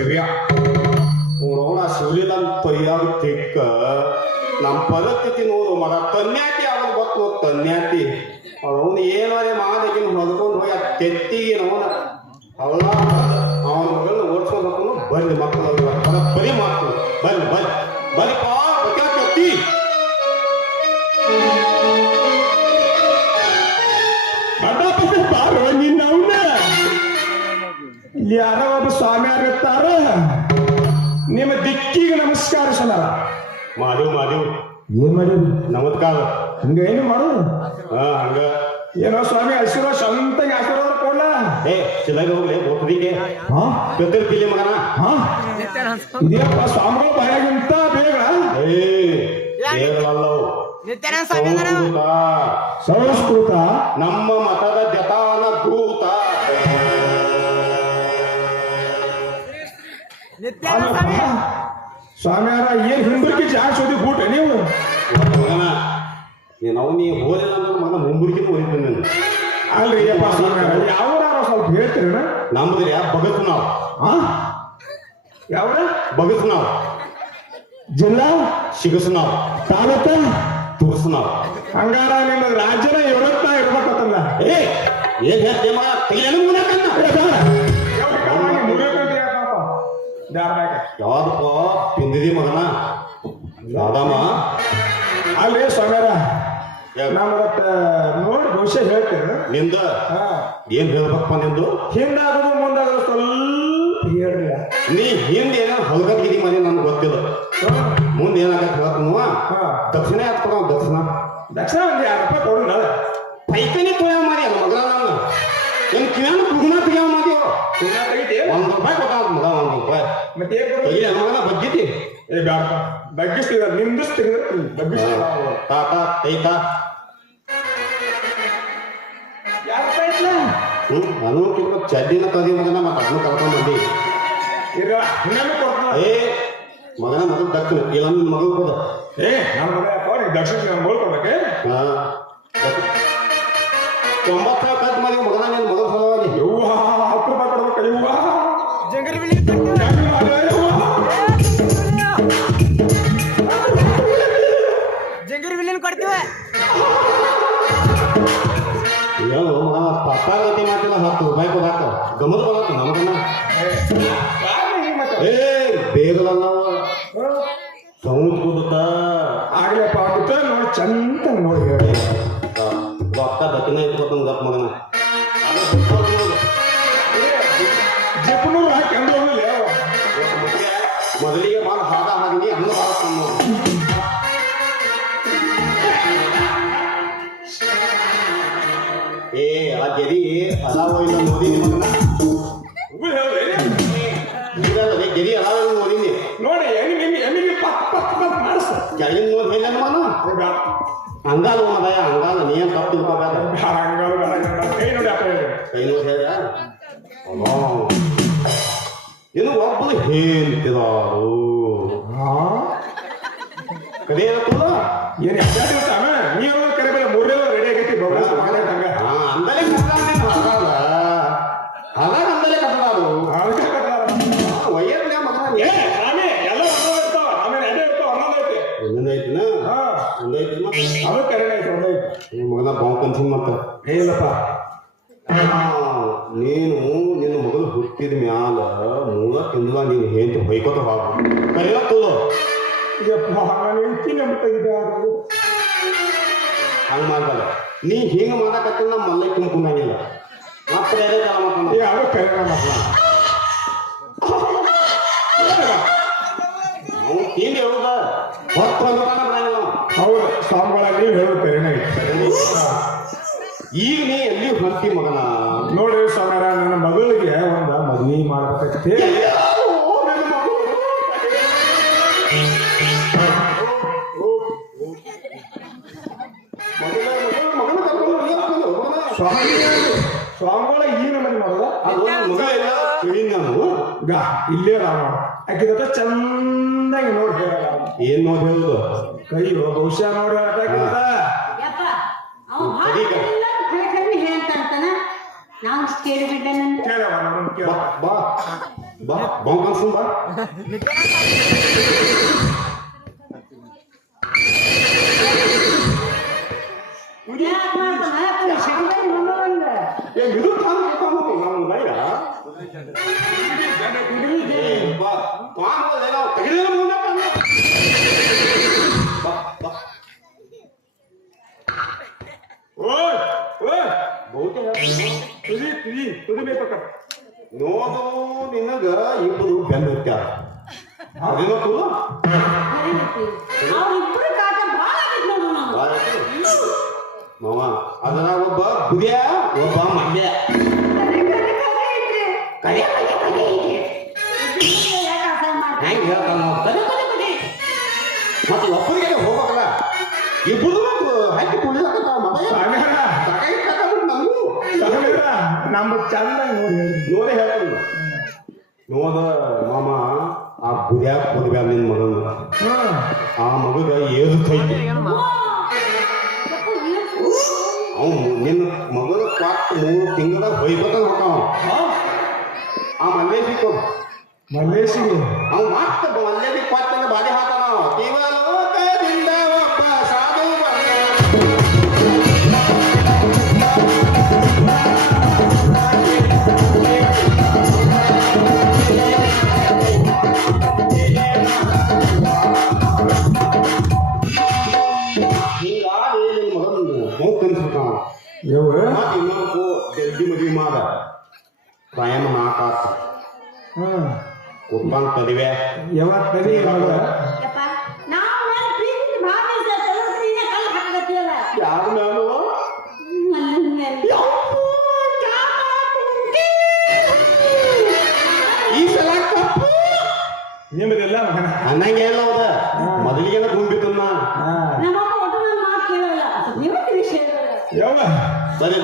ಕರಿವ್ಯಾ ನೋಡೋಣ ಶಿವಲಿಲ್ಲ ತೊಯ್ಯಾಗ ತಿಕ್ಕ ನಮ್ಮ ಪರಿಸ್ಥಿತಿ ನೋಡು ಮಗ ತನ್ಯಾತಿ ಆಗೋದು ಗೊತ್ತು ತನ್ಯಾತಿ ಅವನು ಏನಾರೇ ಮಾದಕಿನ ಹೊದ್ಕೊಂಡು ಹೋಗಿ ಆ ತೆತ್ತಿಗೆ ಅವನ ಅವಳ ಅವನ ಮಗಳನ್ನ ಓಡಿಸ್ಕೊಂಡು ಹೋಗ್ಕೊಂಡು ಬರ್ಲಿ ಮಕ್ಕಳು ಅದ ಬರೀ ಮಾತು ಬರ್ಲಿ ಬರ್ಲಿ ಬರಿಪಾ ಬತ್ತಿ ಬಾರೋ ನಿನ್ನ ಅವನ ಇಲ್ಲಿ ಯಾರೋ ಒಬ್ಬ ಸ್ವಾಮಿಯಾರ ಇರ್ತಾರ ನಿಮ್ಮ ದಿಕ್ಕಿಗೆ ನಮಸ್ಕಾರ ಸಲ ಮಾದೇವ್ ಮಾದೇವ್ ಏನ್ ಮಾಡಿದ್ರಿ ನಮಸ್ಕಾರ ಹಂಗ ಏನು ಮಾಡೋದು ಹಂಗ ಏನೋ ಸ್ವಾಮಿ ಆಶೀರ್ವಾದ ಶಾಂತಾಗಿ ಆಶೀರ್ವಾದ ಕೊಡ್ಲ ಏ ಚಿಲ್ಲಾಗಿ ಹೋಗ್ಲಿ ಬೋಟ್ರಿಗೆ ಗದ್ದಲ್ ಪಿಲಿ ಮಗನ ಇದೇಪ್ಪ ಸ್ವಾಮಿಗಳು ಬಾಯಾಗಿಂತ ಬೇಗ ಬೇಗಲ್ಲವು ಸಂಸ್ಕೃತ ನಮ್ಮ ಮತದ ಜತಾನ ಭೂತ ಸ್ವಾಮಿಯಾರ ಏನ್ ಹಿಂಬರ್ಕಿ ಜಾಸ್ತಿ ಬೂಟ ನೀವು ಮಗನ ನೀ ಹೋಲಿಲ್ಲ ಅಂದ್ರೆ ಮಗ ಮುಂಬುರ್ಕಿ ಹೋಗಿದ್ದೀನಿ ನಾನು ಅಲ್ರಿ ಅಪ್ಪ ಸ್ವಾಮಿಯಾರ ಯಾವ್ದಾರ ಸ್ವಲ್ಪ ಹೇಳ್ತೀರ ನಮ್ದ್ರಿ ಭಗತ್ ನಾವು ಯಾವ ಭಗತ್ ನಾವು ಜಿಲ್ಲಾ ಸಿಗಸ್ ನಾವು ತಾಲೂಕ ತುರ್ಸ್ ನಾವು ಹಂಗಾರ ನಿಮ್ಮ ರಾಜ್ಯನ ಇರುತ್ತಾ ಇರ್ಬೇಕತ್ತಲ್ಲ ಏನ್ ಹೇಳ್ತೇ ಮಗ ಕೈಯನ್ನು ಮುಗಿದಕ್ಕನ್ನ ಯಾವ್ದಪ್ಪ ತಿಂದಿದಿ ಮಗನ ಯಾವ್ದಮ್ಮ ಅಲ್ರಿ ಸ್ವಾಮ್ಯಾರ ನಮ್ಗತ್ತ ನೋಡಿ ಬಹುಶಃ ಹೇಳ್ತೇನೆ ನಿಂದ ಏನ್ ಹೇಳ್ಬೇಕಪ್ಪ ನಿಂದು ಹಿಂದಾಗೋದು ಮುಂದಾಗೋದು ಸ್ವಲ್ಪ ಹೇಳ್ರಿ ನೀ ಹಿಂದ ಏನ ಹೊಲ್ಗಟ್ಟಿದಿ ಮನೆ ನನ್ಗೆ ಗೊತ್ತಿಲ್ಲ ಮುಂದೆ ಏನಾಗತ್ತೆ ಹೇಳ್ತೀನವ ದಕ್ಷಿಣ ಯಾಕೆ ಕೊಡ ದಕ್ಷಿಣ ದಕ್ಷಿಣ ಒಂದು 2 ರೂಪಾಯಿ ಕೊಡೋಣ ಪೈಕನಿ ತೊಯ ಮಾರಿ ಅಲ್ಲ ಮಗ ನನ್ನ ಏನ್ ಕಿವ್ಯಾನ ಪುಗ್ನ ತೆಗ್ಯಾವ ಮಾದಿ $1 ಕೊಟ್ಟ ಮಗ $1 ಮತ್ತೆ ತೆಗಿಯ ಮಗನ ಬಗ್ಗಿತಿ ಏ ಬ್ಯಾಡ ಬಗ್ಗಿಸ್ತೀರ ನಿಂದಿಸ್ತೀರ ಬಗ್ಗಿಸ್ತೀರ ತಾತ ತೈತ ನಾನು ಕಿಂತ ಚಡ್ಡಿನ ತಂದಿ ಮಗನ ಮತ್ತೆ ಅದನ್ನು ಕರ್ಕೊಂಡ್ ಬಂದಿ ಏ ಮಗನ ಮಗ ದಕ್ಷಿಣ ಇಲ್ಲ ನಿನ್ನ ಮಗಳು ಕೊಡ ಏ ನನ್ನ ಮಗ ಯಾಕೆ ದಕ್ಷಿಣ ನಾನು ಬೋಲ್ಕೊಡ್ಬೇಕೆ 90 ಕಟ್ ಮಾಡಿ ಮಗನ ನಿನ್ನ ಮಗಳ ಸಲುವಾಗಿ ಯವ್ವ 10 ರೂಪಾಯಿ ಕೊಡ್ಬೇಕು ಯವ್ವ ಜಂಗರ್ ಬಿಲ್ಲಿನ ಕೊಡ್ತೀವ ಏನು ಮಗನ ಪಪ್ಪಾಗತಿ ಮಾತಿಲ್ಲ 10 ರೂಪಾಯಿ ಕೊಡಾಕ ಗಮನ ಕೊಡಾಕ ನಮಗನ ಏ ಬೇಗಲ್ಲ ನಾವು ಸೌಂಡ್ ಕೂಡುತ್ತ ಆಗ್ಲಪ್ಪ ಆಗುತ್ತೆ ನೋಡಿ ಚಂದ ನೋಡಿ ಹೇಳಿ ರೊಕ್ಕ ದಕ್ಷಿಣ ಇಟ್ಕೊತಂಗ ಗಪ್ ಮಗನ ಜಿಪ್ನೂರು ಹಾಕಿ ಅಂದ ಮೊದಲಿಗೆ ಭಾಳ ಹಾದ ಹಾದಿನಿ ಹಂಗ ಭಾಳ ಕಮ್ಮಿ ಏ ಆ ಗೆರಿ ಅದಾವ ಇಲ್ಲ ನೋಡಿನಿ ಮಗನ ಗೆರಿ ಅದಾವ ನೋಡಿನಿ ನೋಡಿ ಎಮ್ಮಿಗೆ ಪಕ್ ಮಾಡಿಸ ಕೆಳಗಿನ ನೋಡಿ ಹೇಳ ಮಗನ ಹಂಗಾಲ ಮದಯ ಹಂಗಾಲ ನೀ ಏನ್ ತಪ್ಪು ತಿಳ್ಕೊಬೇಡ ಕೈ ನೋಡಿ ಅಪ್ಪ ಕೈ ನೋಡಿ ಹೇಳ ಇನ್ನು ಒಬ್ಬರು ಹೇಳ್ತಿದಾರು ಕದೇ ತುಳ ಏನು ಎಷ್ಟಾಗ ನೀವು ಕರಿಬೇಡ 3 ರೆಡಿ ಆಗೈತಿ ಬೊಬ್ಬಸ್ ಮಾತಾಡಂಗ ಅಂದಲೇ ಹಾಗಲ್ಲ ಹಾಗಾಗ ಅಂದಲೇ ಕಟ್ಟದಾರು ವಯ್ಯರ್ಲೆ ಮಗನ ಏ ಆಮೆ ಎಲ್ಲ ಒಂದೊಂದು ಇರ್ತಾವ ಆಮೇಲೆ ಎಡೆ ಇರ್ತಾವ ಒಂದೊಂದು ಐತಿ ಒಂದೈತಿನ ಅದು ಕರೆಕ್ಟ್ ಐತಿ ಒಂದೈತಿ ಮಗನ ಬಾಂಕನ್ಸಿಂಗ್ ಮತ್ತ ಏನಿಲ್ಲಪ್ಪ ನೀನು ನಿನ್ನ ಮಗಳು ಹುಟ್ಟಿದ ಮ್ಯಾಲ 3 ತಿಂಗಳ ನೀನು ಹೇಂತಿ ಹೊಯ್ಕೋತ ಹೋಗ ಕರೆಯಲ್ಲ ತುಳು ಯಪ್ಪ ನಾನು ಹೆಂಡತಿ ನಮ್ಮ ತೆಗಿದಾರು ಹಂಗೆ ಮಾಡ್ಬಾರ್ದು ನೀ ಹಿಂಗೆ ಮಾಡಕತ್ತ ನಮ್ಮ ಮಲ್ಲ ತುಂಬ್ಕೊಂಡಂಗಿಲ್ಲ ಮತ್ತೆ ಬೇರೆ ಕಾಲ ಮಾಡ್ಕೊಂಡು ಯಾರು ಕರೆಯ ಮಕ್ಕಳ ಅವ್ನು ತಿಂದು ಹೇಳುದ ಹೊತ್ತು ಬಂದ್ಬಿಟ್ಟಾನ ಬರಂಗಿಲ್ಲ ಹೌದು ಸ್ವಾಮಿಗಳ ನೀವು ಹೇಳೋದು ಕರೆನೇ ಈಗ ನೀ ಎಲ್ಲಿ ಹೊಂಟಿ ಮಗನ ನೋಡ್ರಿ ಸ್ವಾಮಿರ ನನ್ನ ಮಗಳಿಗೆ ಒಂದು ಮದುವೆ ಮಾಡ್ಬೇಕೈತಿ ಸ್ವಾಮಿಗಳ ಈ ನಮ್ಮನೆ ಮಾಡೋದ ಅದು ಮಗ ಇಲ್ಲ ಕೇಳಿ ನಾನು ಇಲ್ಲೇ ರಾಮ ಆಕಿದ ಚಂದಾಗಿ ನೋಡಿ ಹೇಳ ಏನ್ ನೋಡಿ ಹೇಳುದು ಕೈಯೋ ಬಹುಶಃ ನೋಡಿ ಹೇಳ್ತಾನ ನಾವು ಕೇಳಿಬಿಟ್ಟೆ ಬಾ ಬಾ ಬಾಂಕ್ ಅನ್ಸುನ್ ಬಾ ಏ ಇದು ತಾನು ನಮ್ಮ ಮೈಯ ಬಾ ಪಾನ್ ಏನೋ ತೆಗೆದಿಲ್ಲ ಮುಂದೆ ಬಾ ಬಾ ಓಯ್ ಓಯ್ ಬಹುತೇಕ ತುದಿ ಬೇಕಕ್ಕ ನೋದು ನಿನಗ ಇಬ್ಬರು ಬೆನ್ನು ಇರ್ತಾರ ಅದೇನೋ ತುಳು ಮಾವ ಅದ್ರಾಗ ಒಬ್ಬ ಗುಡಿಯ ಒಬ್ಬ ಮಂಡ್ಯ ಹೆಂಗ್ ಹೇಳ್ತಾನ ಮತ್ತೆ ಒಬ್ಬರಿಗೆ ಹೋಗ್ಬೇಕಲ್ಲ ಇಬ್ಬರು ಹಾಕಿ ಕುಡಿದಾಕತ್ತ ಮಗ ಸಾಮ್ಯಾರ ಸಾಕಾಗಿತ್ತು ನಮಗೂ ಸಾಮ್ಯಾರ ನಮ್ಮ ಚಂದ ನೋಡಿ ಹೇಳ್ರಿ ನೋಡೇ ಹೇಳ್ತೀನಿ ನೋಡ ಮಾಮ ಆ ಗುಡಿಯಾಗ ಕುಡಿಬ್ಯಾರ ನಿನ್ ಮಗನ ಆ ಮಗಗ ಏರುತ್ತೈತಿ ಅವ್ನು ನಿನ್ನ ಮಗನ ಕ್ವಾಟ್ 3 ತಿಂಗಳ ಹೊಯ್ಬೇಕಂತ ಹೊಕ್ಕಾವ ಆ ಮಲ್ಲೇಶಿಕ ಮಲ್ಲೇಶಿಗೆ ಅವ್ ಮಾತ್ರ ಮಲ್ಲೇಶಿ ಕ್ವಾಟ್ ಬಾಡಿ ಹಾಕಾನ ದೇವಲೋಕದಿಂದ ಒಬ್ಬ ಸಾಧು ಹಿಂಗಾಗಿ ನಿನ್ನ ಮಗನ ಹೋಗ್ ಕಲಿಸ್ಬಿಟ್ಟಾವ ಯವ್ವ ಮತ್ತೆ ಇನ್ನೊಂದು ಜಲ್ದಿ ಮದುವೆ ಮಾಡ ಕಾಯಂ ನಾಕಾತ ಕುರ್ಬಾನ್ ತದಿವೆ ಯಾವತ್ತದಿ ಮಗ ಯಾರು ನಾನು ಈ ಸಲ ತಪ್ಪು ನಿಮ್ಮದೆಲ್ಲ ಮಗನ ಅನ್ನಂಗೆ ಎಲ್ಲ ಹೋದ ಮೊದಲಿಗೆ ತುಂಬಿತನ್ನ ಯವ್ವ ಸರಿ